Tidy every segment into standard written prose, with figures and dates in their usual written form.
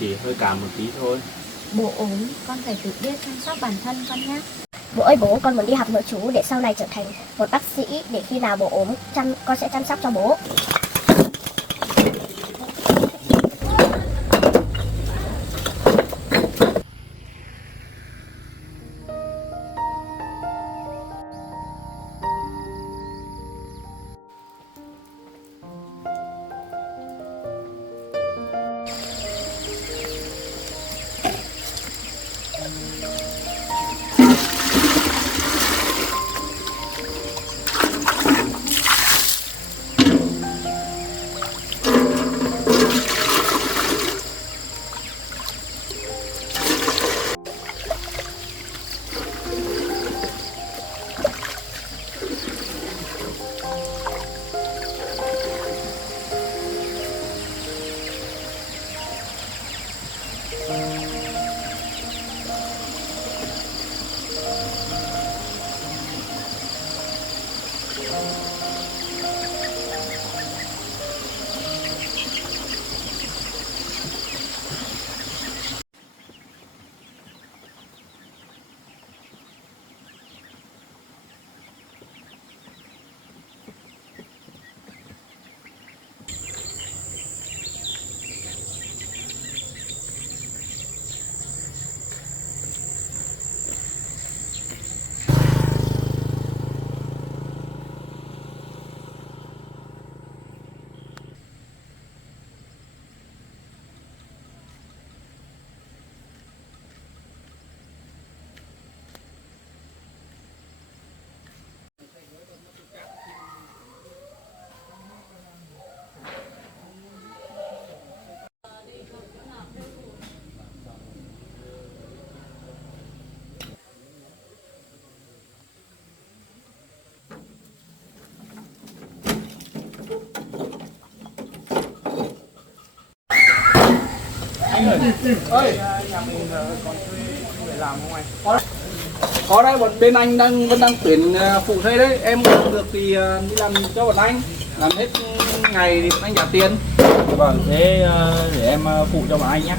chỉ hơi cảm một tí thôi. Bố ốm, con phải tự biết chăm sóc bản thân con nhé. Bố ơi bố, con muốn đi học nội trú để sau này trở thành một bác sĩ, để khi nào bố ốm con sẽ chăm sóc cho bố. Ơi, nhà mình còn thuê người làm không anh? Có đấy, bọn bên anh vẫn đang tuyển phụ thuê đấy. Em không được thì đi làm cho bọn anh. Làm hết ngày thì bọn anh trả tiền. Vâng, thế để em phụ cho bọn anh nhé.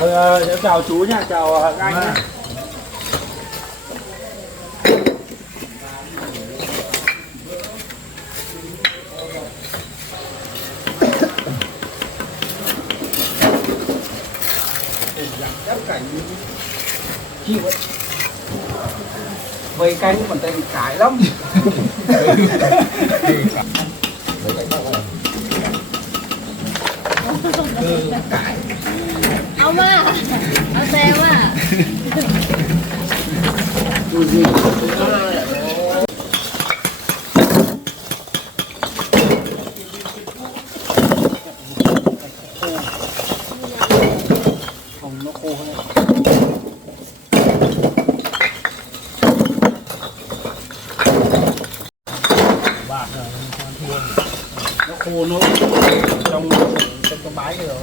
Vâng, chào chú nha, chào các anh nhé. Chịu ấy. Vây canh còn tay cãi lắm. Cãi. Ông à, ông xem à. Không, nó khô hơn. Nó khô nó trong cái bãi rồi.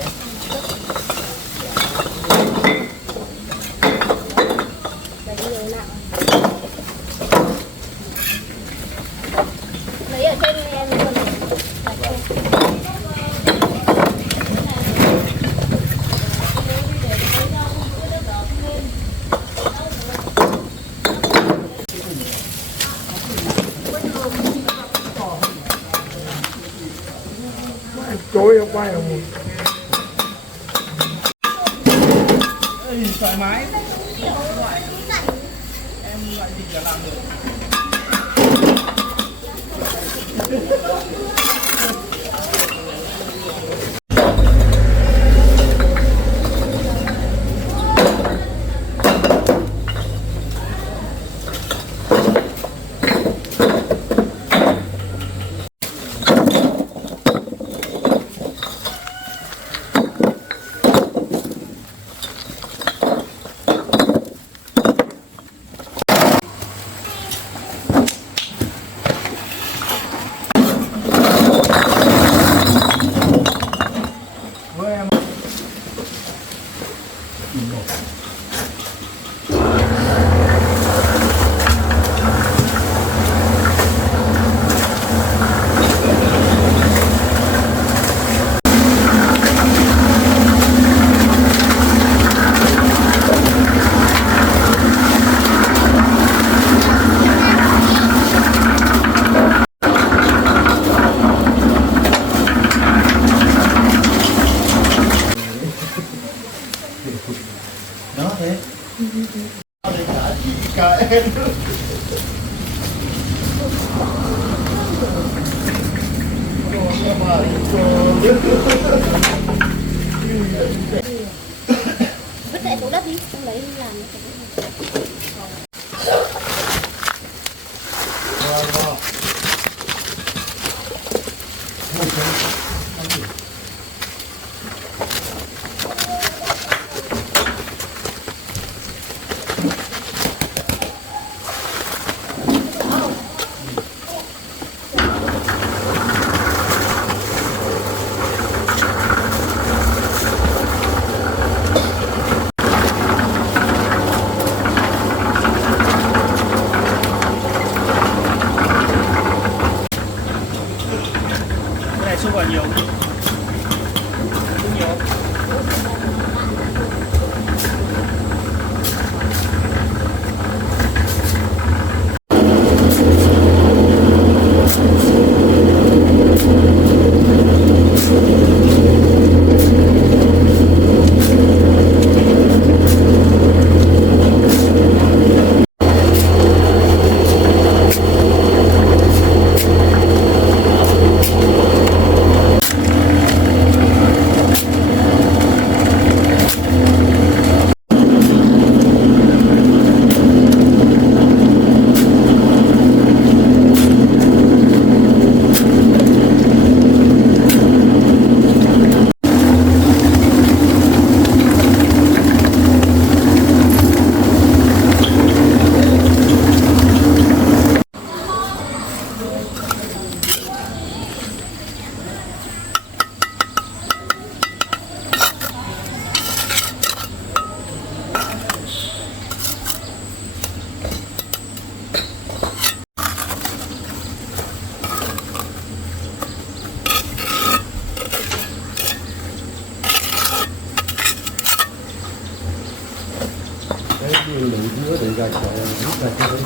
Lấy ở trên em luôn. Chối không quay không. Thoải mái. Em loại gì cả làm được. Cả em. Vứt lại xuống đất đi, xong lấy làm. Cái này xúc vào nhiều. Xúc nhiều. Cái gì mình chưa để gạch rồi, rất là chưa.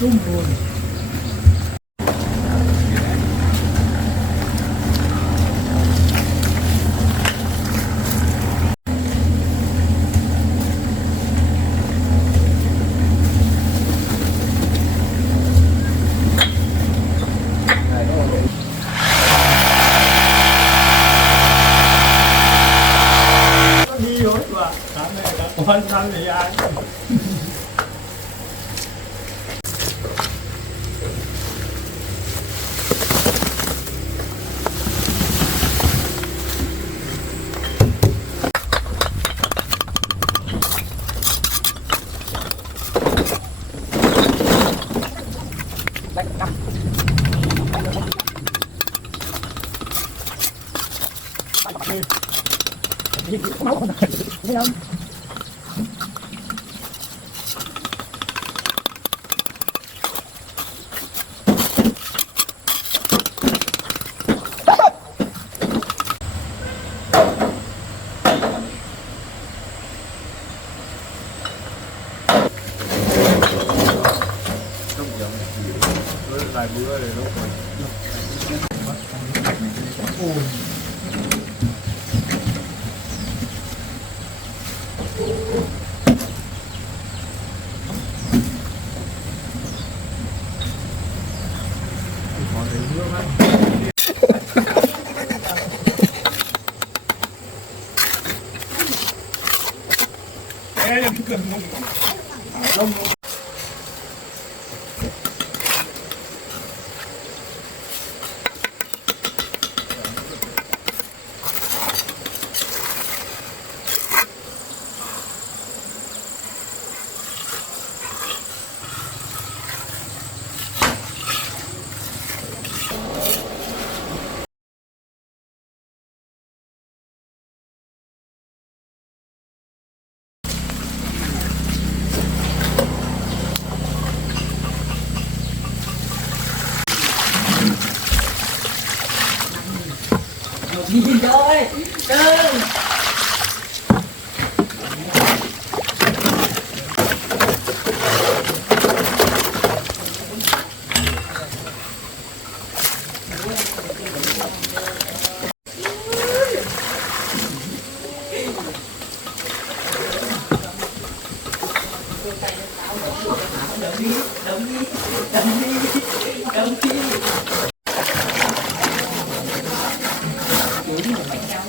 Chung luôn. Đi rồi mà. Sáng này đã quan tâm thì ai. Vài bữa rồi lúc rồi. Còn để nước á.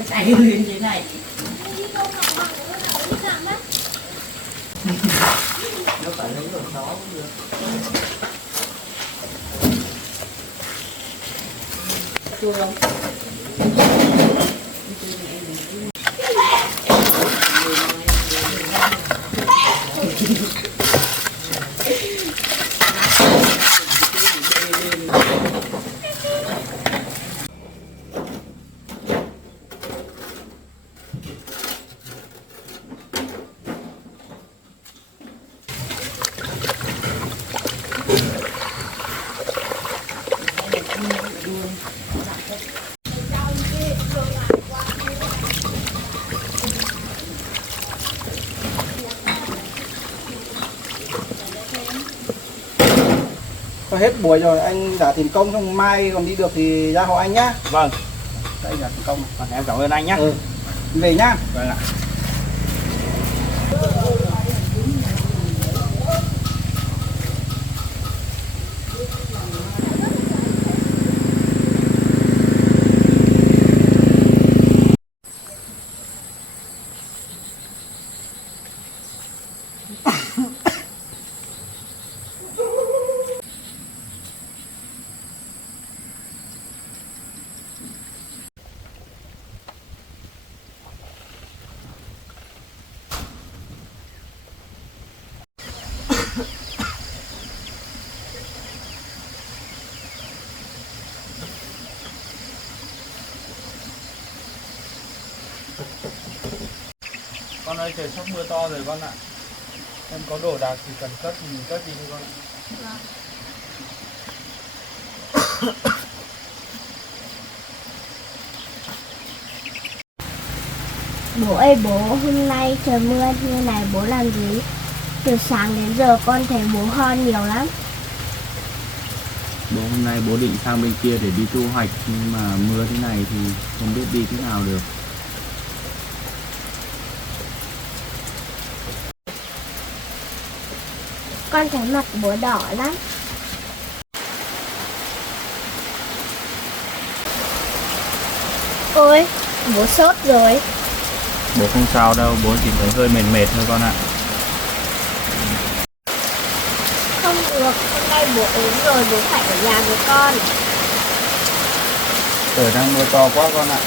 Chạy lên như này. Nó phải lấy được đó cũng được. Chua không? Hết buổi rồi, anh đã tiền công, xong mai còn đi được thì ra hộ anh nhá. Vâng, Đây là tiền công. em cảm ơn anh nhé. Về nhá. Vâng ạ. Con ơi, trời sắp mưa to rồi con ạ. Em có đồ đạc thì cần cất thì mình cất đi thôi con ạ. Bố ơi bố, hôm nay trời mưa như này bố làm gì? Từ sáng đến giờ con thấy bố ho nhiều lắm. Bố hôm nay bố định sang bên kia để đi thu hoạch, nhưng mà mưa thế này thì không biết đi thế nào được. Con thấy mặt bố đỏ lắm. Ôi, bố sốt rồi. Bố không sao đâu, bố chỉ thấy hơi mệt mệt thôi con ạ. Không được, hôm nay bố ốm rồi, bố phải ở nhà với con. Trời đang mưa to quá con ạ.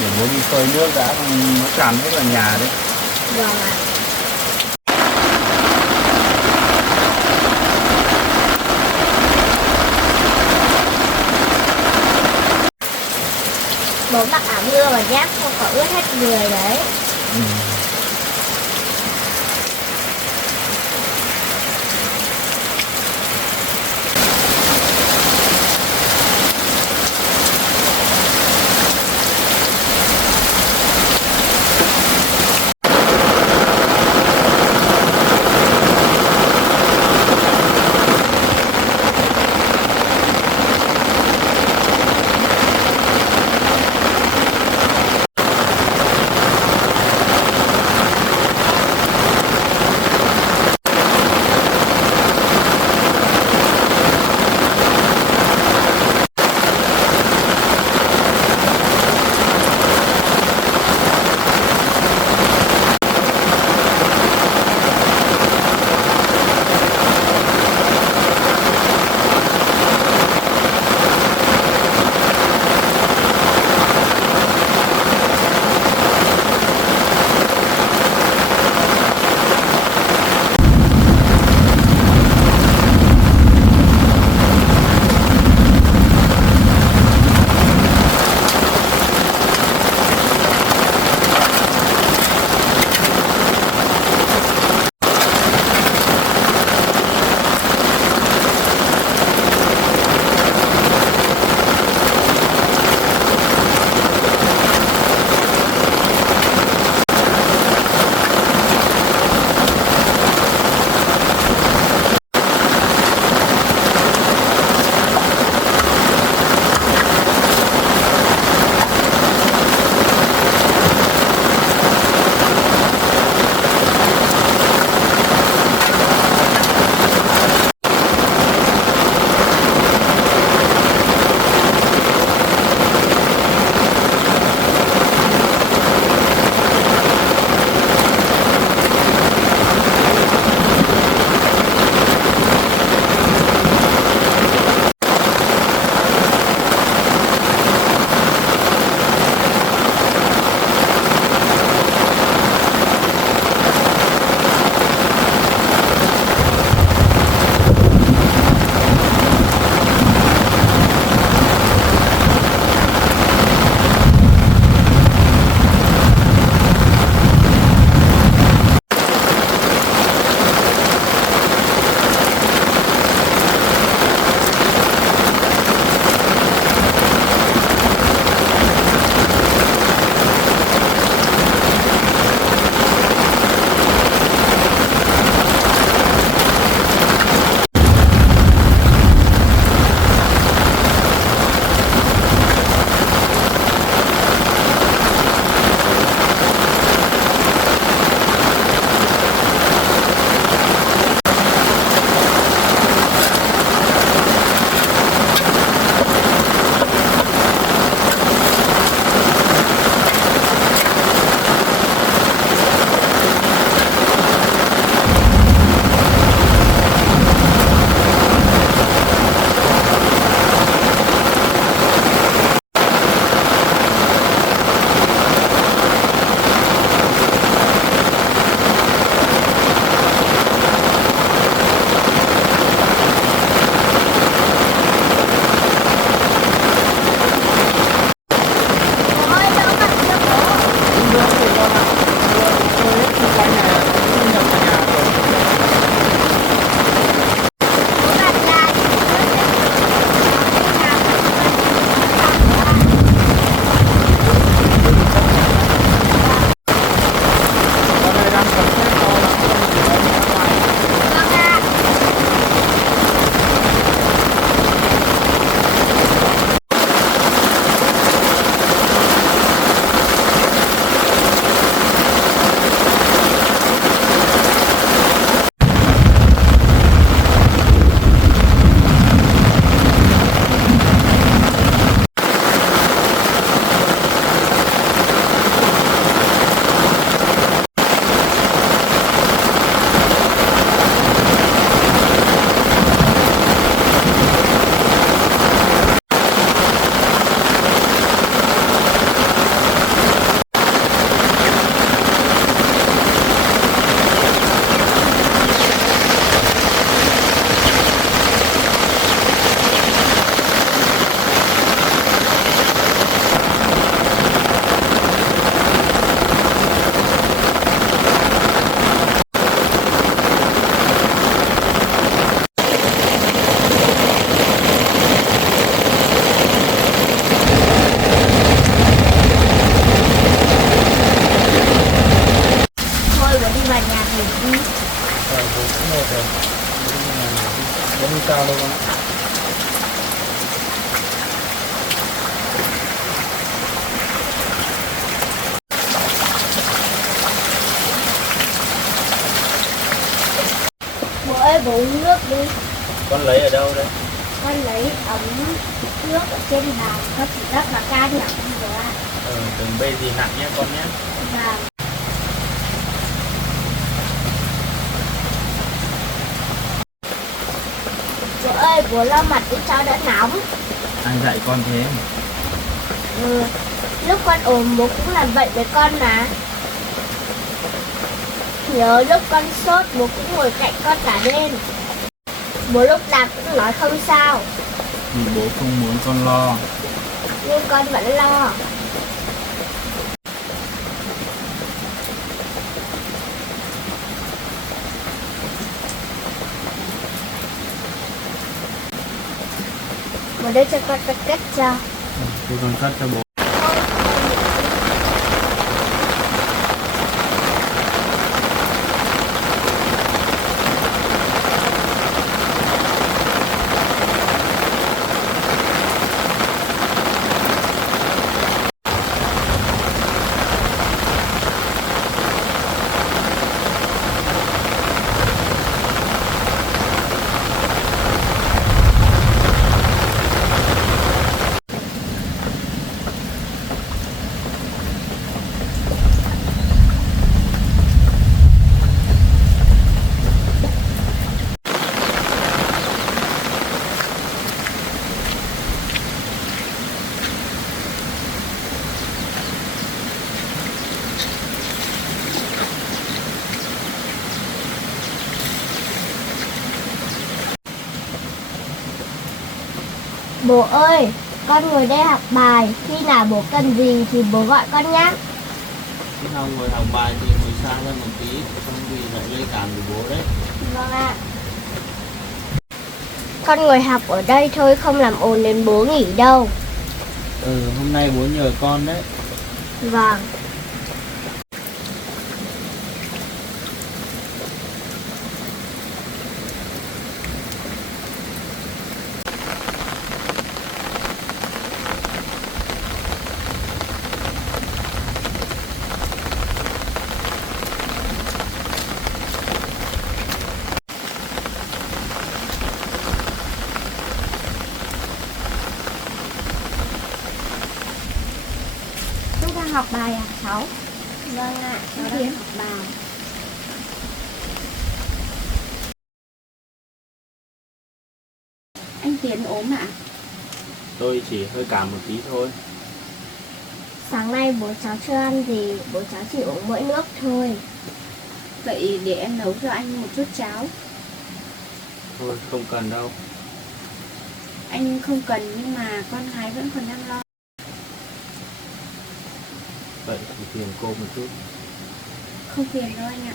Để bố đi phơi nước đã, không nó tràn hết vào nhà đấy. Vâng ạ. Bố mặc áo mưa và nhát không có ướt hết người đấy. gì đi. Bố cũng một rồi. Bố không sao đâu con ạ. Bố ơi, bố uống nước đi. Con lấy ở đâu đấy? Con lấy ấm nước ở trên bàn, con chỉ rất là ca nhỏ rồi ạ. Đừng bê gì nặng nhé con nhé. Và bố ơi, bố lau mặt đi cho đỡ nóng. Ai dạy con thế? Ừ, lúc con ốm bố cũng làm vậy với con mà. Nhớ lúc con sốt bố cũng ngồi cạnh con cả đêm. Bố lúc nào cũng nói không sao, Vì bố không muốn con lo. nhưng con vẫn lo. Bố đưa cho con cất cho. Thì con cất cho bố. Bố ơi, con ngồi đây học bài, khi nào bố cần gì thì bố gọi con nhé. Khi nào ngồi học bài thì ngồi sang đây một tí, không vì lại gây cảm của bố đấy. Vâng ạ. Con ngồi học ở đây thôi, không làm ồn đến bố nghỉ đâu. Hôm nay bố nhờ con đấy. Vâng. Chú đang học bài à cháu? Vâng ạ, cháu đang học bài. Anh Tiến ốm ạ? Tôi chỉ hơi cảm một tí thôi. Sáng nay bố cháu chưa ăn gì, bố cháu chỉ uống mỗi nước thôi. Vậy để em nấu cho anh một chút cháo. Thôi không cần đâu. Anh không cần nhưng mà con gái vẫn còn đang lo. Vậy thì phiền cô một chút. Không phiền đâu anh ạ.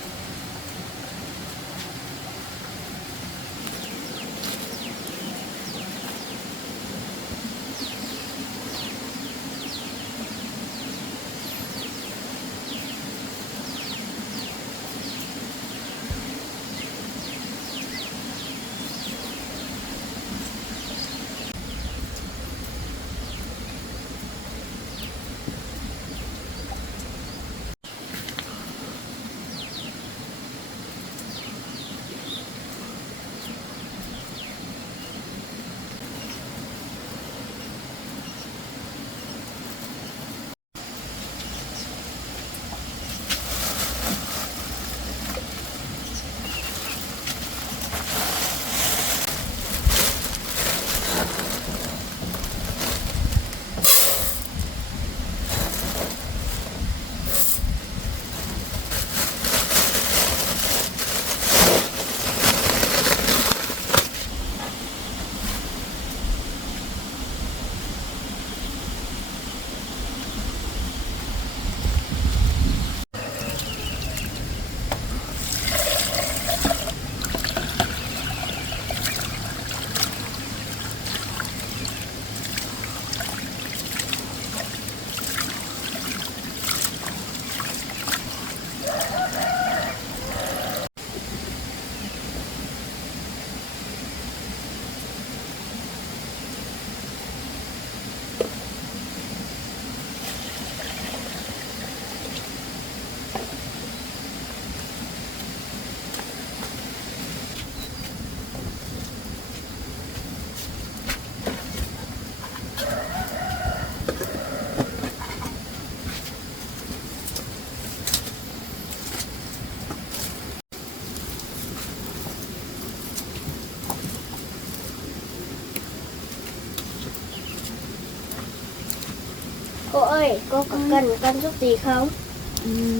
Cô ơi, cô có cần con giúp gì không?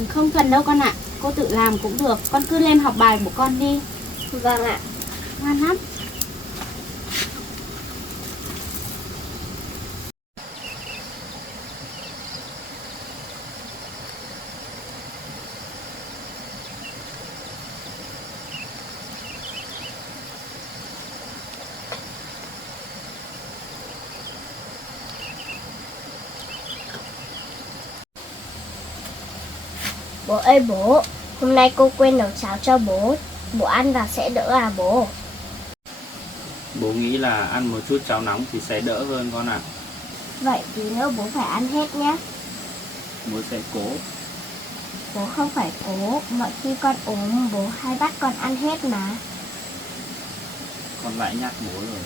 Không cần đâu con ạ. Cô tự làm cũng được. Con cứ lên học bài của con đi. Vâng ạ. Ngoan lắm. Bố ơi bố, hôm nay cô quên nấu cháo cho bố. Bố ăn vào sẽ đỡ à bố? Bố nghĩ là ăn một chút cháo nóng thì sẽ đỡ hơn con ạ. Vậy tí nữa bố phải ăn hết nhé. Bố sẽ cố. Bố không phải cố, mọi khi con ốm bố hay bắt con ăn hết mà. Con lại nhắc bố rồi.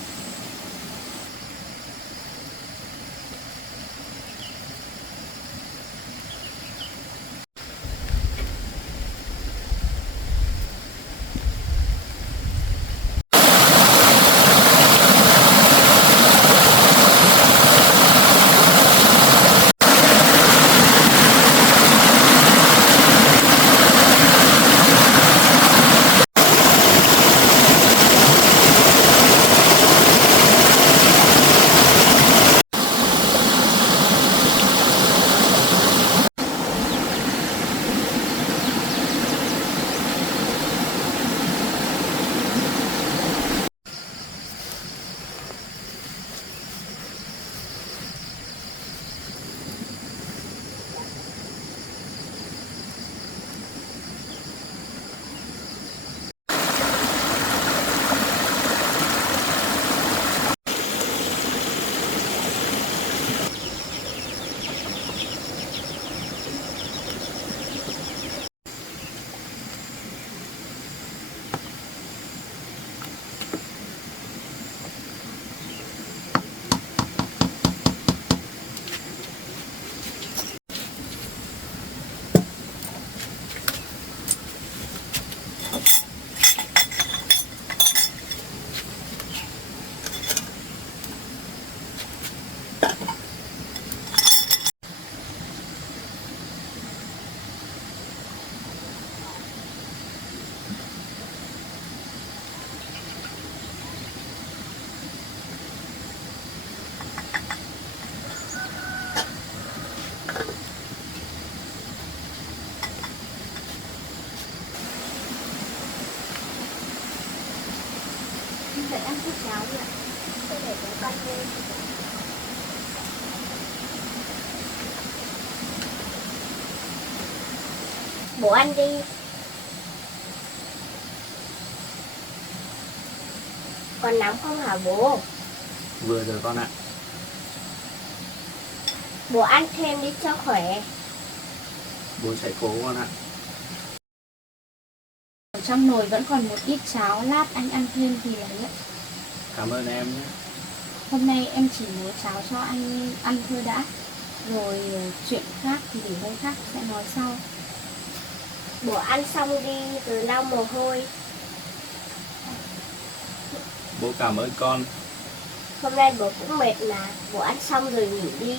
Vậy ăn chút cháo nhỉ? Tôi để bố con lên. Bố ăn đi. Còn nóng không hả bố? Vừa rồi con ạ. Bố ăn thêm đi cho khỏe. Bố sẽ cố con ạ. Ở trong nồi vẫn còn một ít cháo, lát anh ăn thêm thì lấy ạ. Cảm ơn em nhé. Hôm nay em chỉ nấu cháo cho anh ăn thôi đã. Rồi chuyện khác thì để hôm khác sẽ nói sau. Bố ăn xong đi rồi lau mồ hôi. Bố cảm ơn con. Hôm nay bố cũng mệt mà. Bố ăn xong rồi nghỉ đi.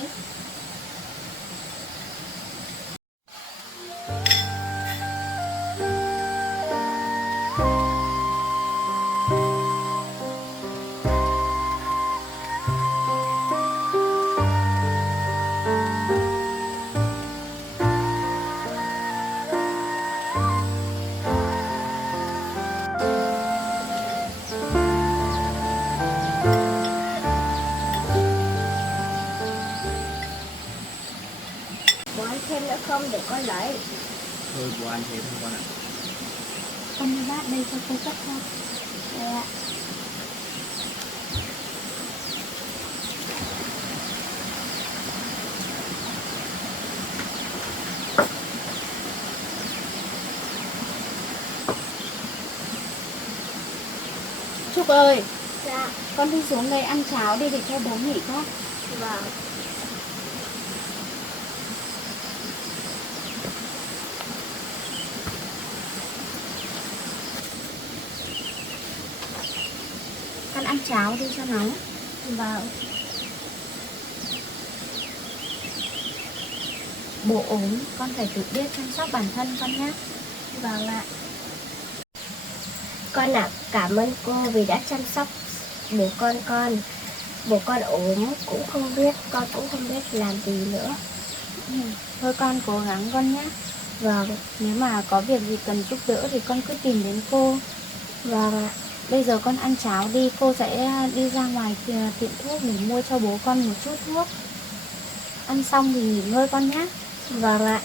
Bố ăn thêm nữa không để con lấy. Thôi bố ăn thế thôi con ạ. Con đưa bát đây cho cô cất thôi. Đây ạ. Trúc ơi, Dạ. con đi xuống đây ăn cháo đi để cho bố nghỉ con. Vâng. Con ăn cháo đi cho nóng. Vâng. Bố ốm, con phải tự biết chăm sóc bản thân con nhé. Vâng ạ. Con ạ, cảm ơn cô vì đã chăm sóc bố con. Bố con ốm cũng không biết, con cũng không biết làm gì nữa. Thôi con cố gắng con nhé. Vâng, Nếu mà có việc gì cần giúp đỡ thì con cứ tìm đến cô. vâng ạ. Bây giờ con ăn cháo đi, cô sẽ đi ra ngoài tiệm thuốc để mua cho bố con một chút thuốc. Ăn xong thì nghỉ ngơi con nhé. Vâng ạ.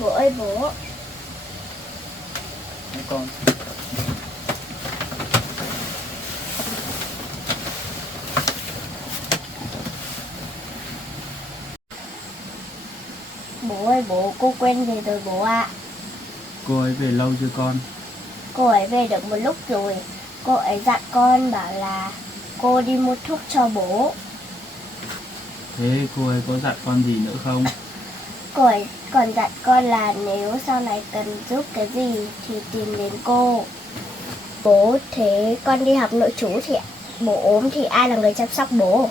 Bố ơi bố, Con bố ơi bố, cô quên về rồi bố ạ. Cô ấy về lâu chưa con? Cô ấy về được một lúc rồi. Cô ấy dặn con bảo là cô đi mua thuốc cho bố. Thế cô ấy có dặn con gì nữa không? Cô ấy còn dặn con là nếu sau này cần giúp cái gì thì tìm đến cô. Bố, thế con đi học nội trú thì bố ốm thì ai là người chăm sóc bố?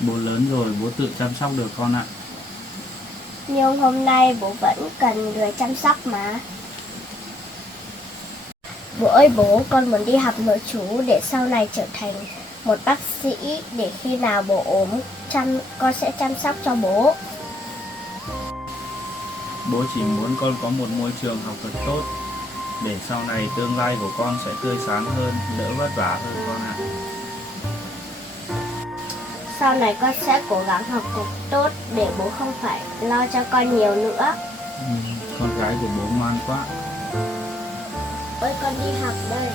Bố lớn rồi, bố tự chăm sóc được con ạ. Nhưng hôm nay bố vẫn cần người chăm sóc mà. Bố ơi bố, con muốn đi học nội trú để sau này trở thành một bác sĩ, để khi nào bố ốm con sẽ chăm sóc cho bố. Bố chỉ muốn con có một môi trường học thật tốt, để sau này tương lai của con sẽ tươi sáng hơn, đỡ vất vả hơn con ạ. Sau này con sẽ cố gắng học thật tốt để bố không phải lo cho con nhiều nữa. Con gái của bố ngoan quá. Ơi con đi học đây.